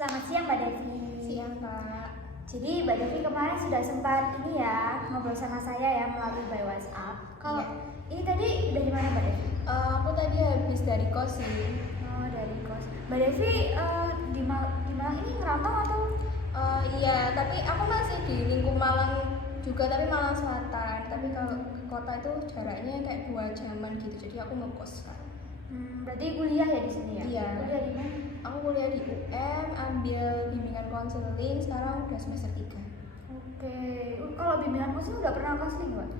Selamat siang Mbak Devi. Siang Kak. Jadi Mbak Devi kemarin sudah sempat ini ya ngobrol sama saya ya melalui by WhatsApp. Kalau ini tadi dari mana Mbak Devi? Aku tadi habis dari kos sih. Oh, dari kos. Mbak Devi di Malang ini ngerantau atau? Iya, tapi aku masih di lingkup Malang juga, tapi Malang Selatan. Tapi kalau ke kota itu jaraknya kayak 2 jaman gitu. Jadi aku ngekos kan. Berarti kuliah ya di sini ya? Iya. Kuliah di mana? Aku kuliah di UM, ambil bimbingan konseling. Sekarang udah semester 3. Oke. Kalau bimbingan konseling udah pernah konseling Mbak?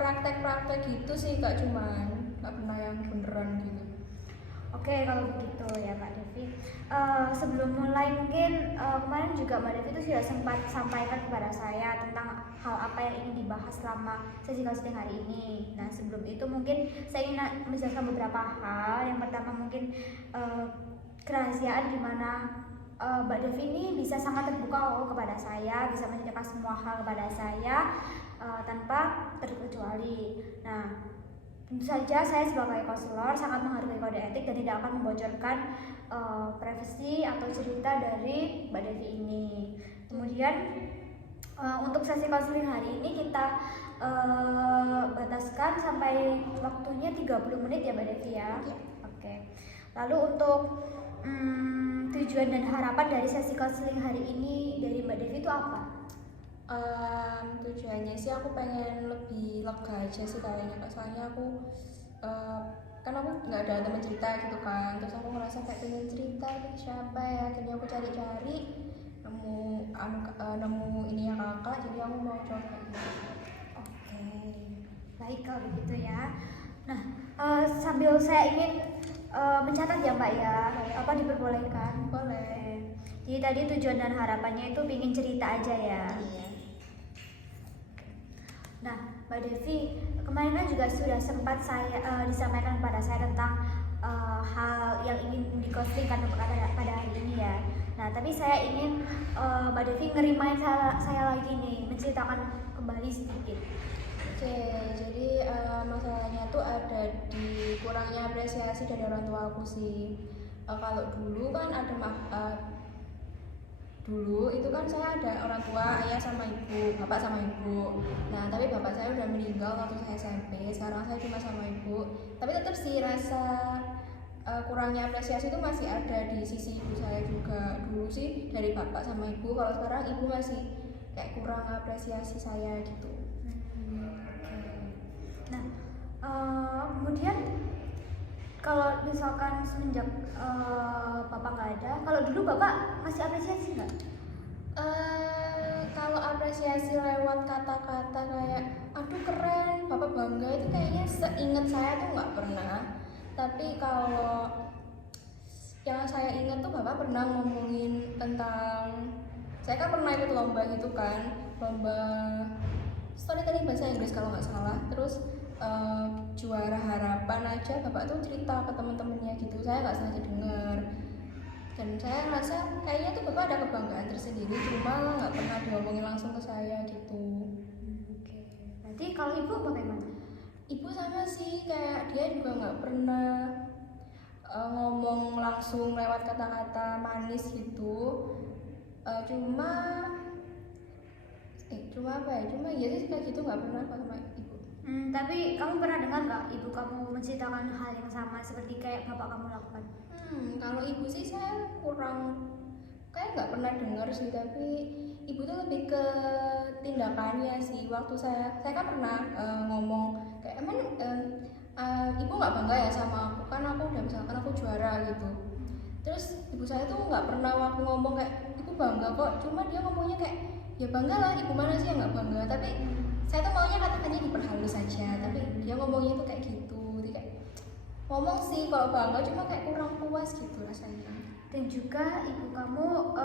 Praktek-praktek gitu sih Kak, cuman nggak pernah yang beneran gitu. Oke, kalau begitu ya Mbak Devi. Sebelum mulai mungkin kemarin juga Mbak Devi itu sudah sempat sampaikan kepada saya tentang hal apa yang ingin dibahas selama sesi konseling hari ini. Nah, sebelum itu mungkin saya ingin menjelaskan beberapa hal. Yang pertama mungkin kerahasiaan di mana Mbak Devi ini bisa sangat terbuka kepada saya, bisa menceritakan semua hal kepada saya tanpa terkecuali. Nah, tentu saja saya sebagai konselor sangat menghargai kode etik dan tidak akan membocorkan privasi atau cerita dari Mbak Devi ini. Kemudian untuk sesi konseling hari ini kita bataskan sampai waktunya 30 menit ya Mbak Devi ya. Oke. Lalu untuk tujuan dan harapan dari sesi konseling hari ini dari Mbak Devi itu apa? Tujuannya sih aku pengen lebih lega aja sih kayaknya Kak. Soalnya aku kan aku nggak ada teman cerita gitu kan, terus aku ngerasa kayak pengen cerita ke siapa ya, akhirnya aku cari-cari nemu ini ya kakak, jadi aku mau coba gitu. Oke, baik kalau begitu ya. Nah, sambil saya ingin mencatat ya Mbak ya, apa diperbolehkan? Boleh. Jadi tadi tujuan dan harapannya itu ingin cerita aja ya. Iya. Nah, Mbak Devi, kemarin kan juga sudah sempat saya disampaikan kepada saya tentang hal yang ingin dikonselingkan pada hari ini ya. Nah, tapi saya ingin Mbak Devi ngerimain saya lagi nih, menceritakan kembali sedikit. Oke, jadi masalahnya tuh ada di kurangnya apresiasi dari orang tua aku sih. Kalau dulu kan dulu itu kan saya ada orang tua, ayah sama ibu, bapak sama ibu. Nah, tapi bapak saya udah meninggal waktu saya SMP. Sekarang saya cuma sama ibu. Tapi tetap sih rasa kurangnya apresiasi itu masih ada di sisi ibu saya juga. Dulu sih dari bapak sama ibu, kalau sekarang ibu masih kayak kurang apresiasi saya gitu. Nah, kemudian kalau misalkan semenjak Bapak nggak ada, kalau dulu Bapak masih apresiasi nggak? Kalau apresiasi lewat kata-kata kayak aduh keren, Bapak bangga, itu kayaknya seingat saya tuh nggak pernah. Tapi kalau yang saya ingat tuh Bapak pernah ngomongin tentang, saya kan pernah ikut lomba gitu kan, lomba storytelling bahasa Inggris kalau nggak salah. Terus juara harapan aja Bapak tuh cerita ke teman-temannya gitu, saya nggak sengaja dengar. Dan saya rasa kayaknya tuh Bapak ada kebanggaan tersendiri, cuma nggak pernah diomongin langsung ke saya gitu. Oke. Berarti kalau ibu bagaimana? Ibu sama sih, kayak dia juga nggak pernah ngomong langsung lewat kata-kata manis gitu. Cuma apa ya? Cuma iya sih kayak gitu, nggak pernah sama ibu. Tapi kamu pernah dengar nggak ibu kamu menceritakan hal yang sama seperti kayak bapak kamu lakukan? Kalau ibu sih saya kurang, kayak nggak pernah dengar sih, tapi ibu tuh lebih ke tindakannya sih. Waktu saya kan pernah ngomong kayak emang ibu nggak bangga ya sama aku, kan aku udah misalkan aku juara gitu. Terus ibu saya tuh nggak pernah waktu ngomong kayak ibu bangga kok, cuma dia ngomongnya kayak ya bangga lah, ibu mana sih yang nggak bangga. Tapi saya tuh maunya kata-katanya diperhalus saja, tapi dia ngomongnya tuh kayak gitu. Jadi kayak ngomong sih kalau bangga, cuma kayak kurang puas gitu rasanya. Dan juga ibu kamu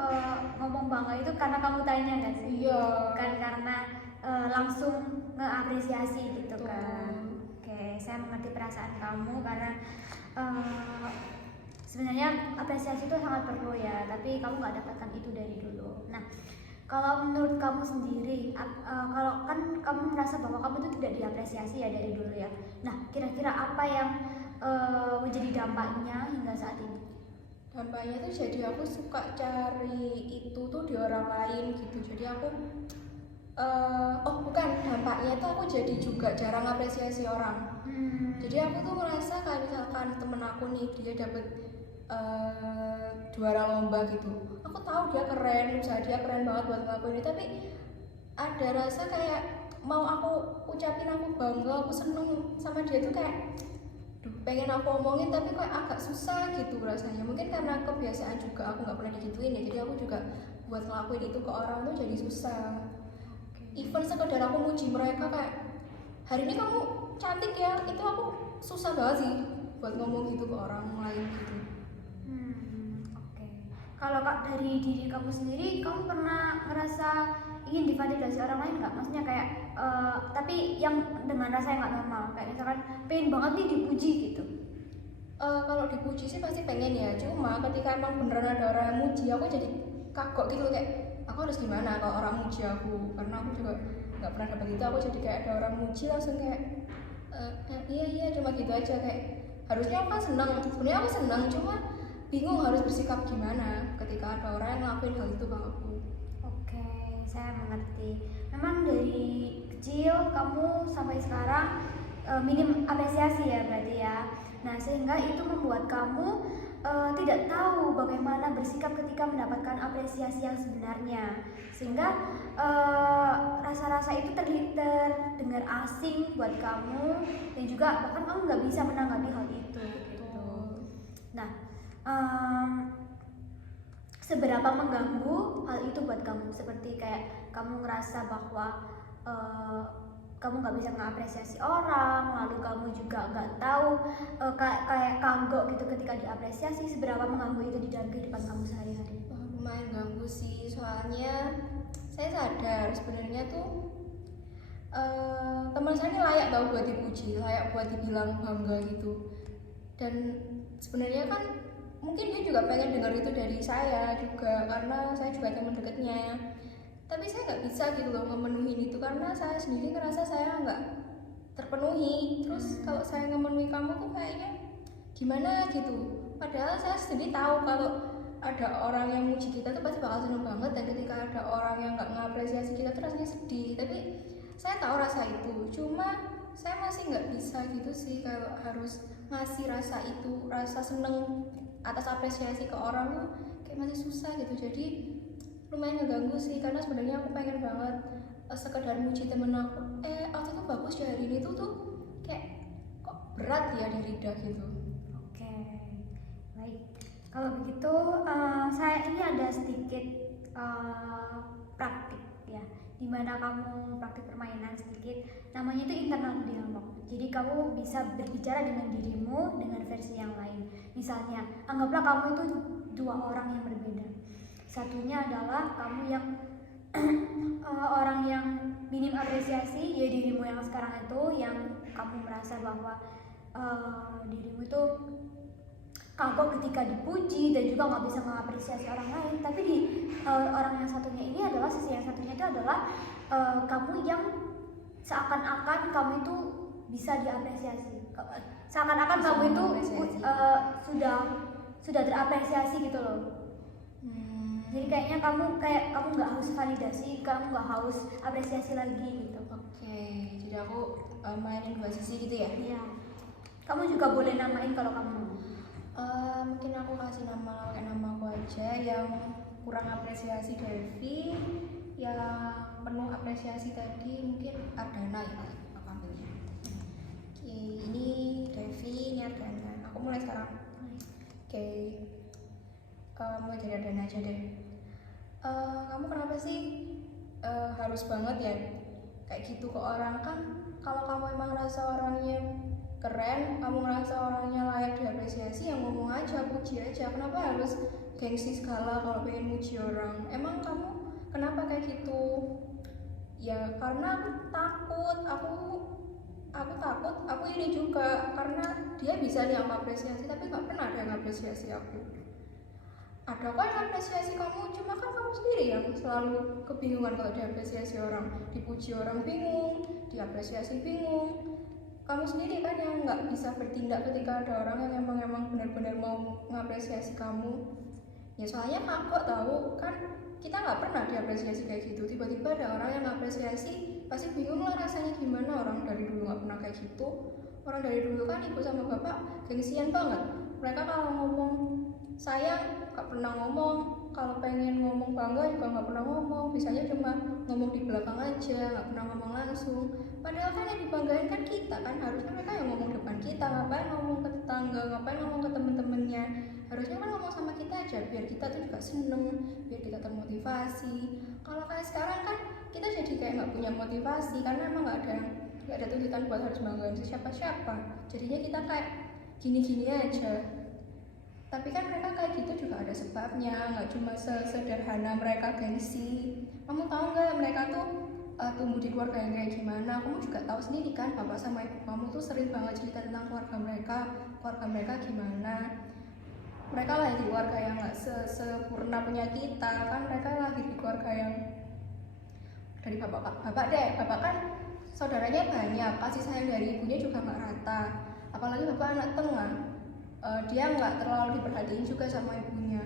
ngomong bangga itu karena kamu tanya nggak sih? Iya. Bukan karena langsung ngeapresiasi gitu Betul. kan? Oke, saya mengerti perasaan kamu karena sebenarnya apresiasi itu sangat perlu ya, tapi kamu nggak dapatkan itu dari dulu. Nah, kalau menurut kamu sendiri, kalau kan kamu merasa bahwa kamu itu tidak diapresiasi ya dari dulu ya. Nah, kira-kira apa yang menjadi dampaknya hingga saat ini? dampaknya tuh jadi aku suka cari itu tuh di orang lain gitu. Jadi aku oh bukan, dampaknya tuh aku jadi juga jarang apresiasi orang. Jadi aku tuh ngerasa kayak misalkan temen aku nih dia dapet juara lomba gitu, aku tahu dia keren, usaha dia keren banget buat ngelakuin ini, tapi ada rasa kayak mau aku ucapin aku bangga, aku seneng sama dia tuh kayak pengen aku omongin tapi kok agak susah gitu rasanya. Mungkin karena kebiasaan juga aku nggak pernah digituin ya, jadi aku juga buat ngelakuin itu ke orang tuh jadi susah. Even sekedar aku muji mereka kayak hari ini kamu cantik ya, itu aku susah banget sih buat ngomong gitu ke orang lain gitu. Oke. Kalau Kak dari diri kamu sendiri, kamu pernah ngerasa ingin divalidasi orang lain nggak? Maksudnya kayak tapi yang dengan rasa yang nggak normal, kayak misalkan pengen banget nih dipuji gitu. Kalau dipuji sih pasti pengen ya, cuma ketika emang beneran ada orang yang muji aku jadi kagok gitu, kayak aku harus gimana kalau orang muji aku, karena aku juga nggak pernah dapet itu. Aku jadi kayak ada orang muji langsung kayak iya cuma gitu aja, kayak harusnya aku kan seneng, sebenarnya aku seneng cuma bingung harus bersikap gimana ketika ada orang yang ngelakuin hal itu ke aku. Oke, saya mengerti. Memang dari kecil kamu sampai sekarang minim apresiasi ya berarti ya. Nah, sehingga itu membuat kamu tidak tahu bagaimana bersikap ketika mendapatkan apresiasi yang sebenarnya. Sehingga rasa-rasa itu terdengar asing buat kamu dan juga bahkan kamu nggak bisa menanggapi hal itu gitu. Nah, seberapa mengganggu hal itu buat kamu? Seperti kayak kamu ngerasa bahwa kamu nggak bisa mengapresiasi orang, lalu kamu juga nggak tahu kayak kagok gitu ketika diapresiasi. Seberapa mengganggu itu di dalam kehidupan kamu sehari-hari? Lumayan ganggu sih, soalnya saya sadar sebenarnya tuh teman saya ini layak tau buat dipuji, layak buat dibilang bangga gitu. Dan sebenarnya kan mungkin dia juga pengen dengar itu dari saya juga, karena saya juga teman dekatnya. Tapi saya nggak bisa gitu loh memenuhi itu, karena saya sendiri ngerasa saya nggak terpenuhi. Terus kalau saya memenuhi kamu tuh kayaknya gimana gitu. Padahal saya sendiri tahu kalau ada orang yang muji kita tuh pasti bakal seneng banget, dan ketika ada orang yang nggak ngapresiasi kita tuh rasanya sedih. Tapi saya tahu rasa itu, cuma saya masih nggak bisa gitu sih kalau harus ngasih rasa itu, rasa seneng atas apresiasi ke orang tuh kayak masih susah gitu. Jadi lumayan ngeganggu sih, karena sebenarnya aku pengen banget sekedar muji temen aku, waktu itu bagus ya hari ini tuh kayak kok berat ya di lidah gitu. Oke, baik. Kalau begitu saya ini ada sedikit praktik ya, dimana kamu praktik permainan sedikit. Namanya itu internal dialog. Jadi kamu bisa berbicara dengan dirimu dengan versi yang lain. Misalnya, anggaplah kamu itu dua orang yang berbeda. Satunya adalah kamu yang orang yang minim apresiasi, ya dirimu yang sekarang itu, yang kamu merasa bahwa dirimu itu kagok ketika dipuji dan juga nggak bisa mengapresiasi orang lain. Tapi di orang yang satunya ini adalah, sisi yang satunya itu adalah kamu yang seakan-akan kamu itu bisa diapresiasi, seakan-akan kamu itu sudah terapresiasi gitu loh. Jadi kayaknya kamu nggak haus validasi, kamu nggak haus apresiasi lagi gitu. Oke, jadi aku mainin dua sisi gitu ya. Iya. Kamu juga boleh namain kalau kamu mau. Mungkin aku kasih pakai nama aku aja. Yang kurang apresiasi Devi, yang penuh apresiasi tadi mungkin Ardana ya, aku ambilnya. Oke, ini Devi, ini Ardana. Aku mulai sekarang. Oke, mulai dari Ardana aja deh. Kamu kenapa sih harus banget ya kayak gitu ke orang? Kan kalau kamu emang ngerasa orangnya keren, kamu ngerasa orangnya layak diapresiasi, yang ngomong aja, puji aja. Kenapa harus gengsi segala kalau pengen muji orang? Emang kamu kenapa kayak gitu? Ya karena aku takut, aku iri juga, karena dia bisa nih aku apresiasi tapi nggak pernah ada yang apresiasi aku. Ada kok yang apresiasi kamu, cuma kan kamu sendiri yang selalu kebingungan kalau diapresiasi orang. Dipuji orang bingung, diapresiasi bingung. kamu sendiri kan yang nggak bisa bertindak ketika ada orang yang emang benar-benar mau mengapresiasi kamu. Ya soalnya kok tahu kan kita nggak pernah diapresiasi kayak gitu, tiba-tiba ada orang yang ngapresiasi, pasti bingung lah rasanya gimana. Orang dari dulu nggak pernah kayak gitu. Orang dari dulu kan ibu sama bapak gengsian banget. Mereka kalau ngomong sayang nggak pernah ngomong, kalau pengen ngomong bangga juga nggak pernah ngomong, biasanya cuma ngomong di belakang aja, nggak pernah ngomong langsung. Padahal kan yang dibanggain kan kita kan, harusnya mereka yang ngomong depan kita, ngapain ngomong ke tetangga, ngapain ngomong ke temen-temennya. Harusnya kan ngomong sama kita aja, biar kita tuh juga seneng, biar kita termotivasi. Kalau kayak sekarang kan kita jadi kayak nggak punya motivasi, karena emang nggak ada tuntutan buat harus banggain siapa-siapa. Jadinya kita kayak gini-gini aja. Tapi kan mereka kayak gitu juga ada sebabnya, nggak cuma sesederhana mereka gengsi. Kamu tahu nggak mereka tuh tumbuh di keluarga yang kayak gimana? Kamu juga tahu sendiri kan, bapak sama ibu kamu tuh sering banget cerita tentang keluarga mereka gimana. Mereka lahir di keluarga yang nggak sempurna punya kita kan, mereka lahir di keluarga yang dari bapak kan saudaranya banyak, kasih sayang dari ibunya juga nggak rata. Apalagi bapak anak tengah, dia nggak terlalu diperhatiin juga sama ibunya.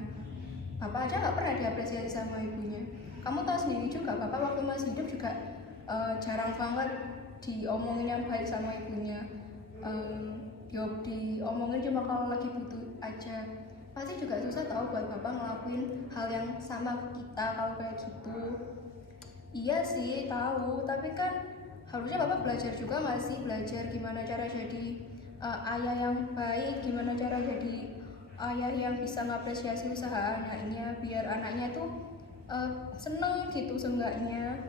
Bapak aja nggak pernah diapresiasi sama ibunya. Kamu tahu sendiri juga, bapak waktu masih hidup juga jarang banget diomongin yang baik sama ibunya. Diomongin cuma kalau lagi butuh aja. Pasti juga susah tahu buat bapak ngelakuin hal yang sama ke kita kalau kayak gitu. Iya sih tahu, tapi kan harusnya bapak belajar juga nggak sih, belajar gimana cara jadi ayah yang baik, gimana cara jadi ayah yang bisa ngapresiasi usaha anaknya, biar anaknya tuh seneng gitu seenggaknya.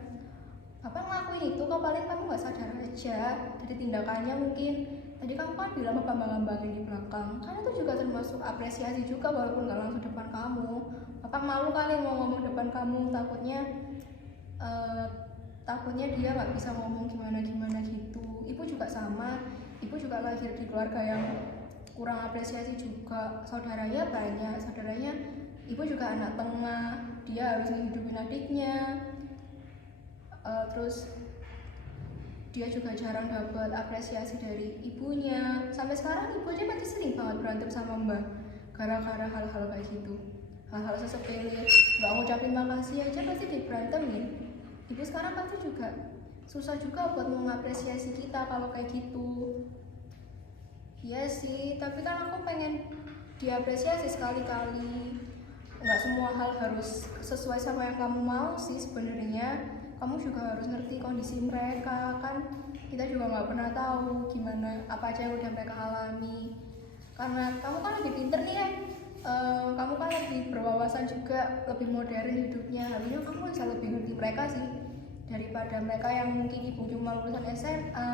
Bapak ngelakuin itu kok, paling kamu nggak sadar aja dari tindakannya mungkin. Tadi kamu kan bilang bapak ngambangin di belakang, kan itu juga termasuk apresiasi juga walaupun nggak langsung depan kamu. Bapak malu kali mau ngomong depan kamu, takutnya dia nggak bisa ngomong gimana gitu. Ibu juga sama, ibu juga lahir di keluarga yang kurang apresiasi juga. Saudaranya banyak, ibu juga anak tengah, dia harus ngehidupin adiknya. Terus dia juga jarang dapat apresiasi dari ibunya. Sampai sekarang ibu aja masih sering banget berantem sama mbak gara-gara hal-hal kayak gitu. Hal-hal sesepele, nggak ngucapin makasih aja pasti diberantemin. Ibu sekarang pasti juga susah juga buat mengapresiasi kita kalau kayak gitu. Iya sih, tapi kan aku pengen diapresiasi sekali-kali. Nggak semua hal harus sesuai sama yang kamu mau sih sebenarnya. Kamu juga harus ngerti kondisi mereka kan. Kita juga nggak pernah tahu gimana apa aja yang udah mereka alami. Karena kamu kan lebih pinter nih ya. Kamu kan lebih berwawasan juga, lebih modern hidupnya. Harusnya kamu bisa lebih ngerti mereka sih daripada mereka yang mungkin ibu cuma lulusan SMA,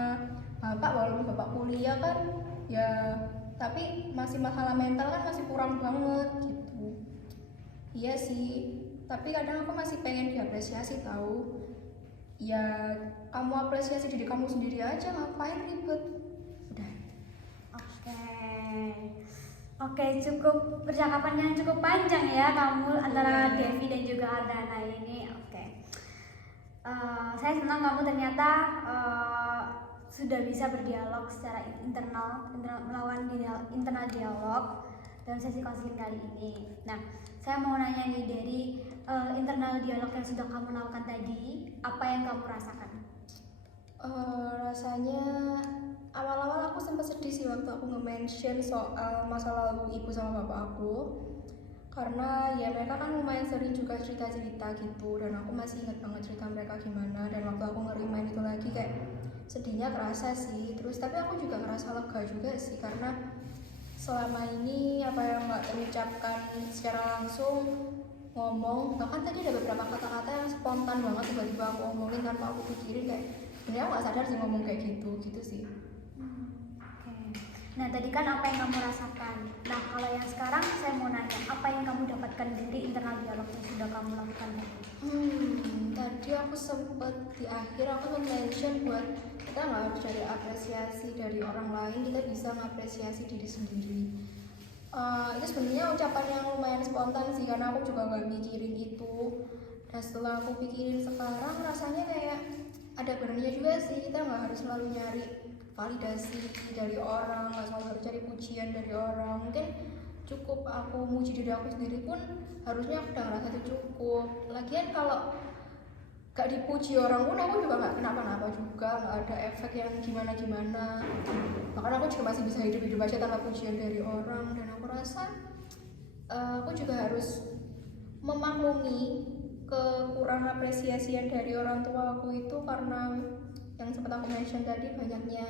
bapak walaupun bapak kuliah kan ya, tapi masih masalah mental kan masih kurang banget gitu. Iya sih, tapi kadang aku masih pengen diapresiasi tahu. Ya kamu apresiasi diri kamu sendiri aja, ngapain ribet. Udah. Oke, cukup percakapan yang cukup panjang ya kamu antara Devi dan juga Ardana ini. Saya senang kamu ternyata sudah bisa berdialog secara internal melawan internal dialog dalam sesi konseling kali ini. Nah, saya mau nanya nih dari internal dialog yang sudah kamu lakukan tadi, apa yang kamu rasakan? Rasanya awal-awal aku sempat sedih sih waktu aku nge-mention soal masa lalu ibu sama bapak aku, karena ya mereka kan lumayan sering juga cerita-cerita gitu, dan aku masih ingat banget cerita mereka gimana. Dan waktu aku nge-remind itu lagi kayak sedihnya kerasa sih. Terus tapi aku juga ngerasa lega juga sih, karena selama ini apa yang nggak terucapkan secara langsung ngomong, bahkan tadi ada beberapa kata-kata yang spontan banget tiba-tiba aku omongin tanpa aku pikirin, kayak sebenarnya aku nggak sadar sih ngomong kayak gitu sih. Nah, tadi kan apa yang kamu rasakan. Nah, kalau yang sekarang saya mau nanya, apa yang kamu dapatkan dari internal dialog yang sudah kamu lakukan tadi? Tadi aku sempet di akhir aku mention buat kita nggak harus cari apresiasi dari orang lain, kita bisa mengapresiasi diri sendiri. Itu sebenarnya ucapan yang lumayan spontan sih, karena aku juga nggak mikirin itu. Dan setelah aku pikirin sekarang, rasanya kayak ada benernya juga sih, kita nggak harus selalu nyari validasi dari orang, nggak selalu harus cari pujian dari orang. Mungkin cukup aku muji diri aku sendiri pun harusnya aku udah ngerasa itu cukup. Lagian kalau gak dipuji orang pun aku juga nggak kenapa-napa juga, nggak ada efek yang gimana-gimana. Bahkan aku juga masih bisa hidup-hidup aja tanpa pujian dari orang. Dan aku rasa aku juga harus memaklumi kekurang apresiasian dari orang tua aku itu, karena yang sempat aku mention tadi, banyaknya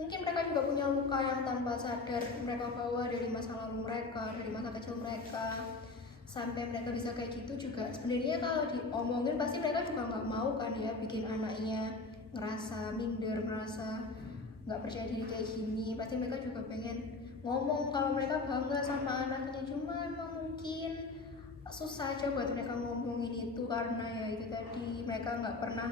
mungkin mereka juga punya luka yang tanpa sadar mereka bawa dari masa lalu mereka, dari masa kecil mereka, sampai mereka bisa kayak gitu juga. Sebenarnya kalau diomongin pasti mereka juga nggak mau kan ya, bikin anaknya ngerasa minder, ngerasa nggak percaya diri kayak gini. Pasti mereka juga pengen ngomong kalau mereka bangga sama anaknya, cuma emang mungkin susah aja buat mereka ngomongin itu, karena ya itu tadi, mereka nggak pernah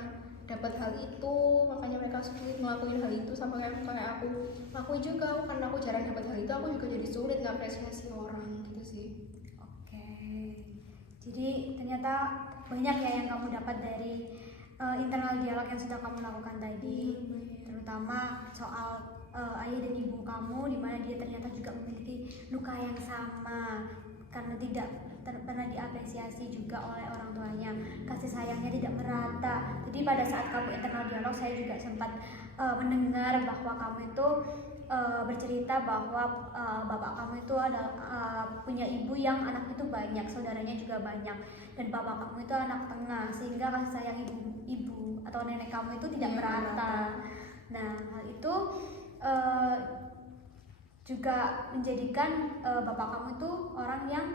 dapat hal itu, makanya mereka sulit ngelakuin hal itu. Sama kayak aku lakuin juga, karena aku jarang dapat hal itu, aku juga jadi sulit ngapresiasi orang gitu sih. Oke, jadi ternyata banyak ya yang kamu dapat dari internal dialog yang sudah kamu lakukan tadi, terutama soal ayah dan ibu kamu, di mana dia ternyata juga memiliki luka yang sama karena tidak pernah diapresiasi juga oleh orang tuanya, kasih sayangnya tidak merata. Jadi pada saat kamu internal dialog, saya juga sempat mendengar bahwa kamu itu bercerita bahwa bapak kamu itu adalah punya ibu yang anak itu banyak, saudaranya juga banyak, dan bapak kamu itu anak tengah, sehingga kasih sayang ibu atau nenek kamu itu tidak merata. Nah, hal itu juga menjadikan bapak kamu itu orang yang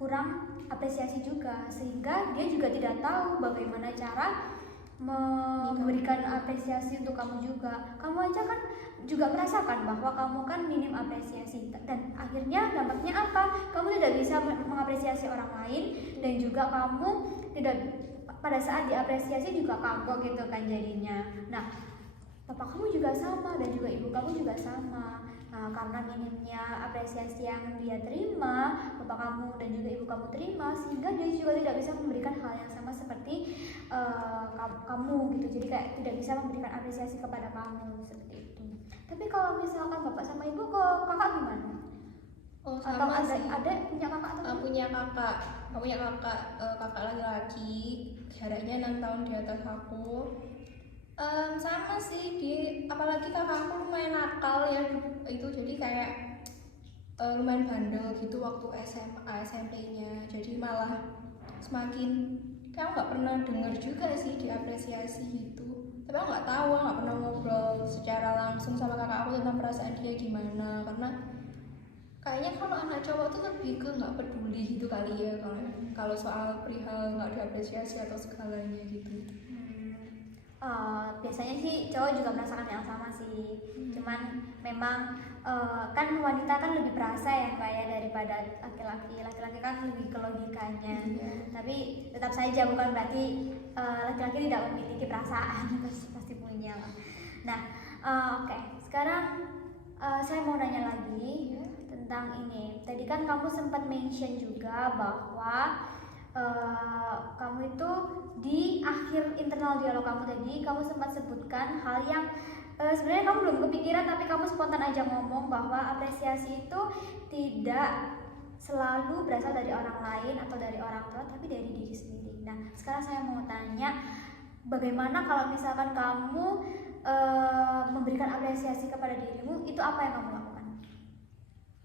kurang apresiasi juga, sehingga dia juga tidak tahu bagaimana cara memberikan apresiasi untuk kamu juga. Kamu aja kan juga merasakan bahwa kamu kan minim apresiasi, dan akhirnya dampaknya apa? Kamu tidak bisa mengapresiasi orang lain, dan juga kamu tidak, pada saat diapresiasi juga kagok gitu kan jadinya. Nah, bapak kamu juga sama dan juga ibu kamu juga sama. Nah, karena minimnya apresiasi yang dia terima, bapak kamu dan juga ibu kamu terima, sehingga dia juga tidak bisa memberikan hal yang sama seperti kamu gitu. Jadi kayak tidak bisa memberikan apresiasi kepada kamu seperti itu. Tapi kalau misalkan bapak sama ibu ke kakak gimana? Oh, atau sama sih. ada punya kakak atau punya kakak. Aku punya kakak laki-laki, jaraknya 6 tahun di atas aku. Sama sih, apalagi kakakku lumayan nakal ya itu, jadi kayak lumayan bandel gitu waktu SMA SMP-nya. Jadi malah semakin kayak nggak pernah dengar juga sih diapresiasi gitu. Tapi aku nggak tahu, nggak pernah ngobrol secara langsung sama kakak aku tentang perasaan dia gimana, karena kayaknya kalau anak cowok tuh lebih ke nggak peduli gitu kali ya, kalau soal perihal nggak diapresiasi atau segalanya gitu. Biasanya sih cowok juga merasakan yang sama sih, cuman memang kan wanita kan lebih perasa ya kayak daripada laki-laki kan lebih ke logikanya. Tapi tetap saja bukan berarti laki-laki tidak memiliki perasaan, pasti punya lah. Nah, oke. Sekarang saya mau nanya lagi tentang ini. Tadi kan kamu sempat mention juga bahwa kamu itu di akhir internal dialog kamu tadi, kamu sempat sebutkan hal yang sebenarnya kamu belum kepikiran, tapi kamu spontan aja ngomong bahwa apresiasi itu tidak selalu berasal dari orang lain atau dari orang tua, tapi dari diri sendiri. Nah, sekarang saya mau tanya, bagaimana kalau misalkan kamu memberikan apresiasi kepada dirimu, itu apa yang kamu lakukan?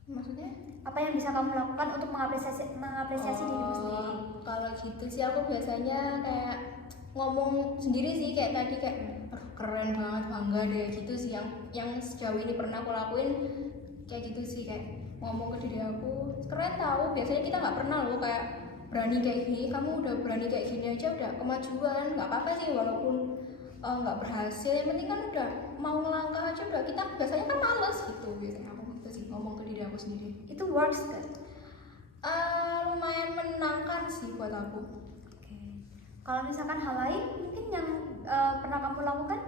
Maksudnya? Apa yang bisa kamu lakukan untuk mengapresiasi dirimu sendiri? Kalau gitu sih aku biasanya kayak ngomong sendiri sih, kayak tadi kayak aduh keren banget, bangga deh gitu sih, yang sejauh ini pernah aku lakuin kayak gitu sih, kayak ngomong ke diri aku keren tahu. Biasanya kita nggak pernah loh kayak berani kayak gini, kamu udah berani kayak gini aja udah kemajuan. Nggak apa-apa sih walaupun nggak berhasil, yang penting kan udah mau ngelangkah aja udah. Kita biasanya kan males gitu, biasanya aku gitu sih ngomong ke diri aku sendiri. Itu works kan? Lumayan menenangkan sih buat aku. Kalau misalkan hal lain mungkin yang pernah kamu lakukan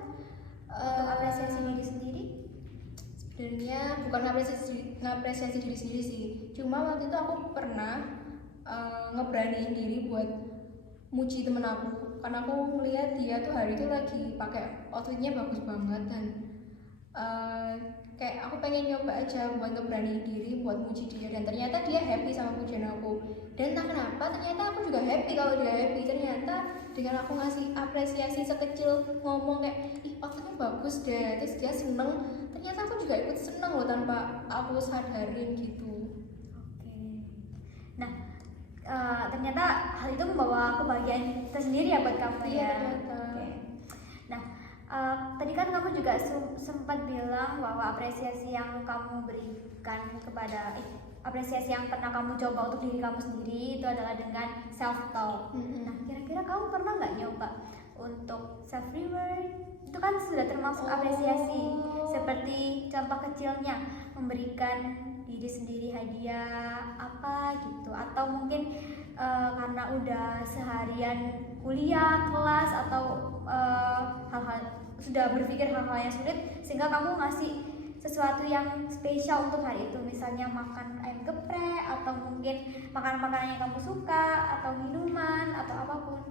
untuk apresiasi diri sendiri? Sebenarnya bukan ngapresiasi diri sendiri sih, cuma waktu itu aku pernah ngeberaniin diri buat muji temen aku, karena aku melihat dia tuh hari itu lagi pakai outfitnya bagus banget, dan kayak aku pengen nyoba aja buat ngeberaniin diri buat muji dia, dan ternyata dia happy sama pujian aku. Dan entah kenapa ternyata aku juga happy kalau dia happy. Ternyata dengan aku ngasih apresiasi sekecil ngomong kayak ih outfitnya bagus deh, terus dia seneng, ternyata aku juga ikut seneng loh tanpa aku sadarin gitu. Oke. Nah, ternyata hal itu membawa kebahagiaan tersendiri ya buat kamu Iya, ya. ternyata. Oke. Nah, tadi kan kamu juga sempat bilang bahwa apresiasi yang kamu berikan kepada apresiasi yang pernah kamu coba untuk diri kamu sendiri itu adalah dengan self talk. Nah, kira-kira kamu pernah nggak nyoba untuk self reward? Itu kan sudah termasuk apresiasi. Seperti contoh kecilnya memberikan diri sendiri hadiah apa gitu, atau mungkin karena udah seharian kuliah kelas atau hal-hal sudah berpikir hal-hal yang sulit sehingga kamu ngasih sesuatu yang spesial untuk hari itu, misalnya makan ayam geprek atau mungkin makanan-makanan yang kamu suka atau minuman atau apapun.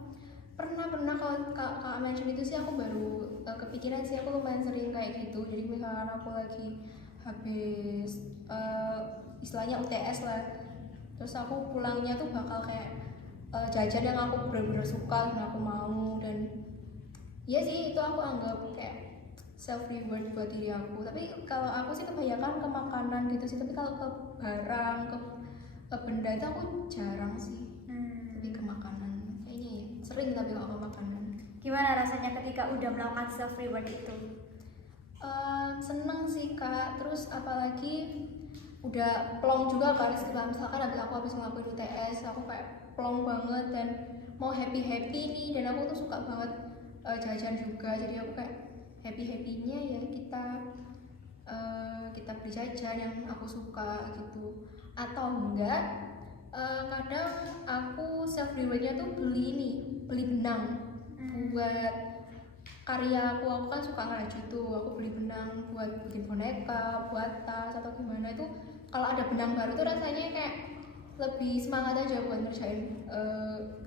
Pernah kalau Kak mention itu sih aku baru kepikiran sih, aku lumayan sering kayak gitu. Jadi misalkan aku lagi habis istilahnya UTS lah, terus aku pulangnya tuh bakal kayak jajan yang aku benar-benar suka dan aku mau, dan ya sih itu aku anggap kayak self reward buat diri aku. Tapi kalau aku sih kebanyakan ke makanan gitu sih, tapi kalau ke barang ke benda itu aku jarang sih. Lebih ke makanan kayaknya ya, sering tapi kalau ke makanan. Gimana rasanya ketika udah melakukan self reward itu? Seneng sih Kak, terus apalagi udah plong juga kan, setelah misalkan aku habis ngelakuin UTS aku kayak plong banget dan mau happy nih, dan aku tuh suka banget jajan juga, jadi aku kayak happy-nya ya kita beli jajan yang aku suka gitu. Atau enggak kadang aku self rewardnya tuh beli benang buat karya aku kan suka ngerajut tuh, aku beli benang buat bikin boneka, buat tas atau gimana. Itu kalau ada benang baru tuh rasanya kayak lebih semangat aja buat ngerjain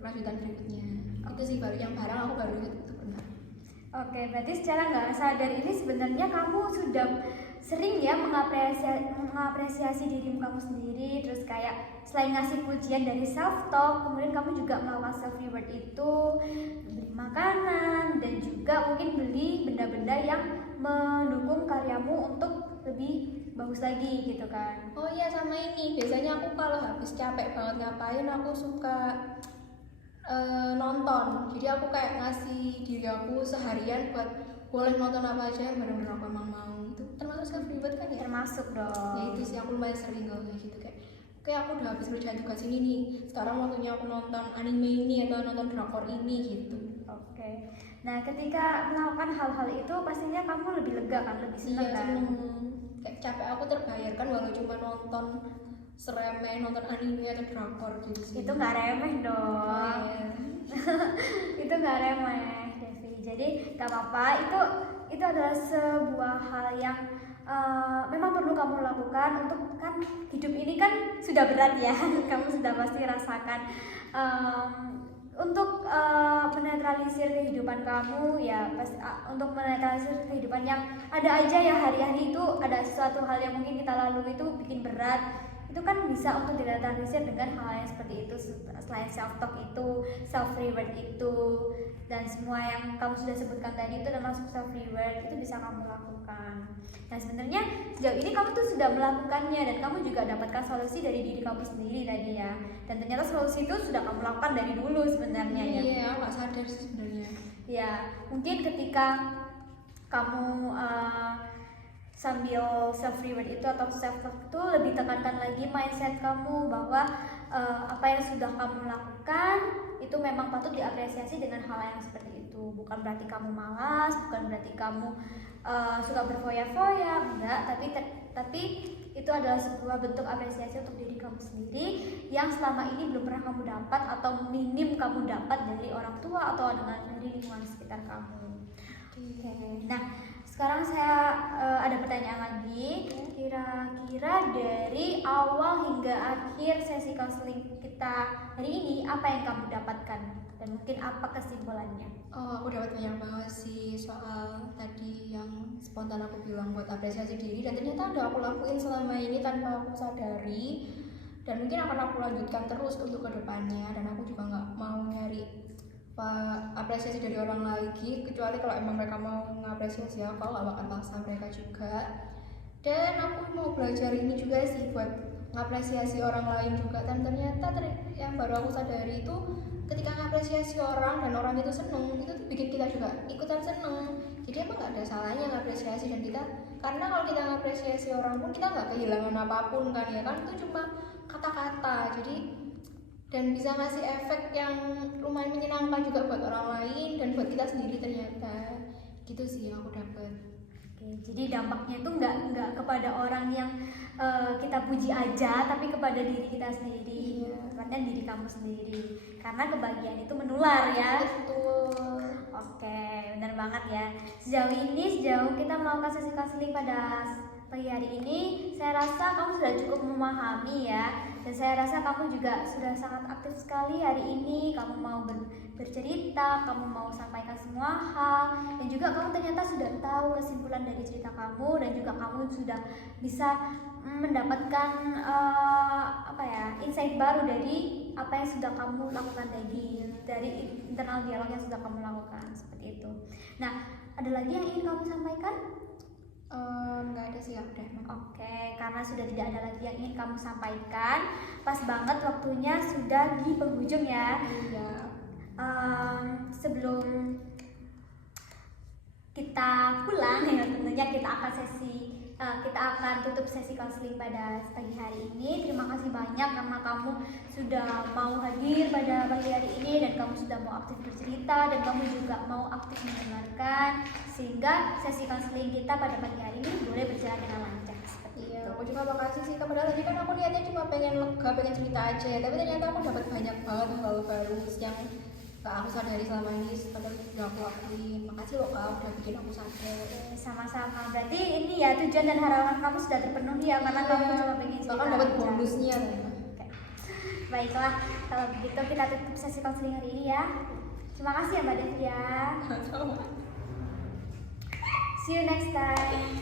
kerajutan berikutnya. Itu sih yang barang aku baru ingat itu pernah. Oke, berarti secara nggak sadar ini sebenarnya kamu sudah sering ya mengapresiasi diri kamu sendiri, terus kayak selain ngasih pujian dari self talk, kemudian kamu juga melakukan self reward itu, beli makanan dan juga mungkin beli benda-benda yang mendukung karyamu untuk lebih bagus lagi gitu kan. Oh iya, sama ini biasanya aku kalau habis capek banget ngapain aku suka nonton. Jadi aku kayak ngasih diri aku seharian buat boleh nonton apa aja yang benar-benar aku emang mau. Itu termasuk self reward kan ya? Termasuk dong. Ya itu sih, aku lumayan sering kalau kayak gitu, kayak oke aku udah habis ngerjain tugas ini nih, sekarang waktunya aku nonton anime ini atau nonton drakor ini gitu. Oke. Nah, ketika melakukan hal-hal itu pastinya kamu lebih lega kan, lebih senang kan? Seneng. Kayak capek aku terbayarkan walau cuma nonton seremeh nonton anime atau drakor gitu sih. Itu nggak remeh dong. Oh, iya. Itu nggak remeh, Devi. Jadi nggak apa-apa. Itu adalah sebuah hal yang memang perlu kamu lakukan untuk, kan hidup ini kan sudah berat ya. Kamu sudah pasti rasakan. Untuk menetralisir kehidupan kamu ya, untuk menetralisir kehidupan yang ada aja ya, hari-hari itu ada sesuatu hal yang mungkin kita lalui itu bikin berat, itu kan bisa untuk dinetralisir dengan hal yang seperti itu. Selain self talk itu, self reward itu, dan semua yang kamu sudah sebutkan tadi itu termasuk self reward, itu bisa kamu lakukan. Nah, sebenarnya sejauh ini kamu tuh sudah melakukannya dan kamu juga dapatkan solusi dari diri kamu sendiri tadi ya. Dan ternyata solusi itu sudah kamu lakukan dari dulu sebenarnya ya. Iya, aku nggak sadar sih sebenarnya. Ya, mungkin ketika kamu sambil self reward itu atau self talk itu lebih tekankan lagi mindset kamu bahwa apa yang sudah kamu lakukan itu memang patut diapresiasi dengan hal yang seperti itu. Bukan berarti kamu malas, bukan berarti kamu suka berfoya-foya, enggak, tapi itu adalah sebuah bentuk apresiasi untuk diri kamu sendiri yang selama ini belum pernah kamu dapat atau minim kamu dapat dari orang tua atau dari lingkungan sekitar kamu. Oke. Nah, sekarang saya ada pertanyaan lagi. Kira-kira dari awal hingga akhir sesi konseling kita hari ini, apa yang kamu dapatkan? Dan mungkin Mungkin apa kesimpulannya? Oh, aku dapat banyak banget sih soal tadi yang spontan aku bilang buat apresiasi diri, dan ternyata udah aku lakuin selama ini tanpa aku sadari, dan mungkin akan aku lanjutkan terus untuk kedepannya. Dan aku juga nggak mau nyari apresiasi dari orang lagi, kecuali kalau emang mereka mau mengapresiasi aku nggak bakal paksa mereka juga. Dan aku mau belajar ini juga sih buat ngapresiasi orang lain juga. Dan ternyata yang baru aku sadari itu ketika ngapresiasi orang dan orang itu seneng, itu tuh bikin kita juga ikutan seneng. Jadi emang nggak ada salahnya ngapresiasi, dan kita, karena kalau kita ngapresiasi orang pun kita nggak kehilangan apapun kan ya kan, itu cuma kata-kata. Jadi dan bisa ngasih efek yang lumayan menyenangkan juga buat orang lain dan buat kita sendiri ternyata. Gitu sih yang aku dapet. Oke, jadi dampaknya itu nggak kepada orang yang kita puji aja, tapi kepada diri kita sendiri, tepatnya diri kamu sendiri. Karena kebahagiaan itu menular ya. Betul. Oke, benar banget ya. Sejauh kita melakukan sesi konseling pada pagi hari ini, saya rasa kamu sudah cukup memahami ya. Dan saya rasa kamu juga sudah sangat aktif sekali hari ini. Kamu mau bercerita, kamu mau sampaikan semua hal, dan juga kamu ternyata sudah tahu kesimpulan dari cerita kamu, dan juga kamu sudah bisa mendapatkan insight baru dari apa yang sudah kamu lakukan dari internal dialog yang sudah kamu lakukan, seperti itu. Nah, ada lagi yang ingin kamu sampaikan? Nggak ada sih, udah. Oke, karena sudah tidak ada lagi yang ingin kamu sampaikan, pas banget waktunya sudah di penghujung ya. Iya. Sebelum kita pulang ya, tentunya kita akan tutup sesi konseling pada pagi hari ini. Terima kasih banyak karena kamu sudah mau hadir pada pagi hari ini, dan kamu sudah mau aktif bercerita, dan kamu juga mau aktif mendengarkan, sehingga sesi konseling kita pada pagi hari ini boleh berjalan dengan lancar. Iya, aku juga makasih sih. Padahal tadi kan aku niatnya cuma pengen lega, pengen cerita aja ya, tapi ternyata aku dapat banyak banget hal baru yang gak aku sadari selama ini, padahal udah aku lakuin. Makasih loh Kak, udah bikin aku sadar. Sama-sama. Berarti ini ya, tujuan dan harapan kamu sudah terpenuhi ya, karena kamu cuma pengen cerita. Bahkan dapat aja. bonusnya. Oke. Baiklah, kalau begitu kita tutup sesi konseling hari ini ya. Terima kasih ya Mbak Devia. See you next time.